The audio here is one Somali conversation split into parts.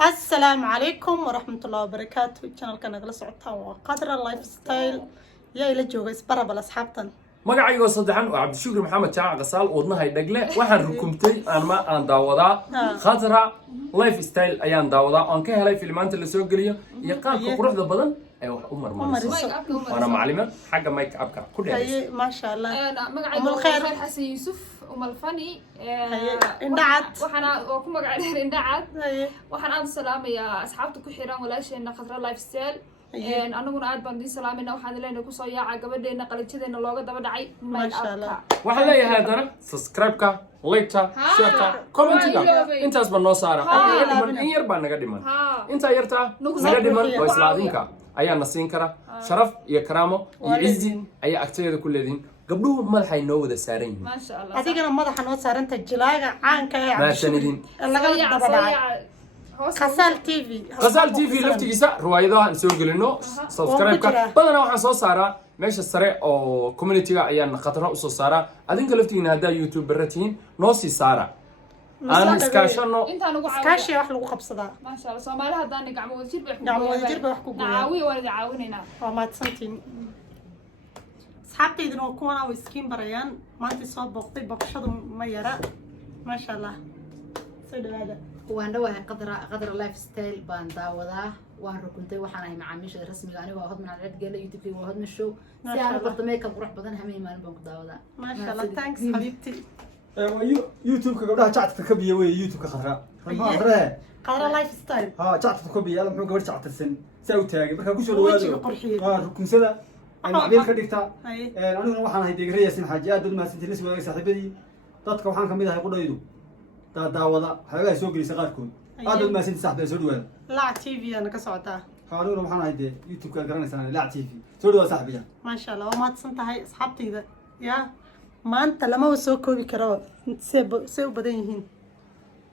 السلام عليكم ورحمة الله وبركاته. channel كان نقل صعدتها وقدر اللايف ستايل يا إلى جوجا إسبرا بالأصحابتن. magacaygo saddexan waa Cabdishukur Maxamed Jaac Qasaal wadnahay dhagle waxaan rukumtay aan daawadaa Khadra lifestyle ayaan daawadaa aan ka helay filmaanta la soo galiyo iyo qaabka quruxda badan ee wax u marmarayso waana macallin xagga make upka ku dheeray ما شاء الله magacaygu khayr xasan yusuf umalfani indhacad waxana oo ku magac dheer indhacad waxaan aad salaamayaa asxaabta ku xiran walaasheena Khadra lifestyle anaguna aad baan idin salaamayna waxaan ilaahay ku soo yaaca gabadheena qalajadeena looga daba dhacay ما شاء الله waxaan leeyahay hadana subscribe-ka like-ta share-ta comment-ka intaas baan noo saara in yar baan naga dhiman inta yarta naga dhiman oo islaadinka ayaa na siin kara sharaf iyo karaamo iyo izzi ayaa agteeda ku leedin gabdhuhu madaxay noo wada saaran yihiin ma sha Allah adigana madaxa noo saaranta jilaaga caanka ee ma sanidin laga daba dhacay Qasaal TV Qasaal TV laftigiisa riwaayadaha soo galino subscribe-ka badana waxaan soo saaraa meesha sare oo community-ga ayaan Khadra u soo saaraa adinka laftigiina hadaa YouTube baratiin noo sii saara aan iskaashano intaan ugu iskaashi wax lagu qabsadaa ma sha Allah Soomaaliya hadaan gacmo wadajir wax ku nacaawi wala caawinayna waa maadsantiin asxaabteydina waa kuwan oo iskiin barayaan maanta soo booqtay boqoshadu ma yara ma sha Allah soo dhawaada waan dhawahay qadra lifestyle baan daawadaa waan rukuntay waxaan ahay macaamiisha rasmiga aniga waa hodman cad geela youtube waa hodman show si aan barto makeup qurux badan hameen maalin baan ku daawadaa ما شاء الله thanks حبيبتي يوتيوب كقولها جعت كبيه وي يوتيوب كخضراء ما أدري قرا لايف ستايل ها جعت كبيه يلا محو قبل جعت السن سوي تاجي بكا كوشو وجهك الوالد قرحي ركن سدا أنا عبير كديكتا هاي أنا waxaan ahay deegraya sin xaajiyad dad ma sintii nisba saaxiibadii dadka waxaan kamid ahay qodaydu daawada xagaa soo gelisay qaarkood aad dad ma sintii saaxiibada soo dhawaada لا تي في انا كسعودها qaaruna waxaan ahay youtube ka garanaysan la tv soo dhawaada saaxiibada ما شاء الله وما تصنتهاي اصحابتي يا ما انت لما وسو كوبي كرو سيب بدن yihiin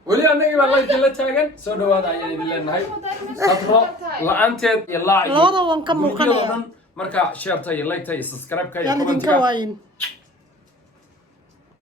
wali annaga baa like la taagan soo dhawaada ayaan idin leenahay Khadra la'aanteed iyo laaciyo labada waan ka muuqanaya marka share-ta iyo like-ta iyo subscribe-ka iyo يعني comment-ka كواين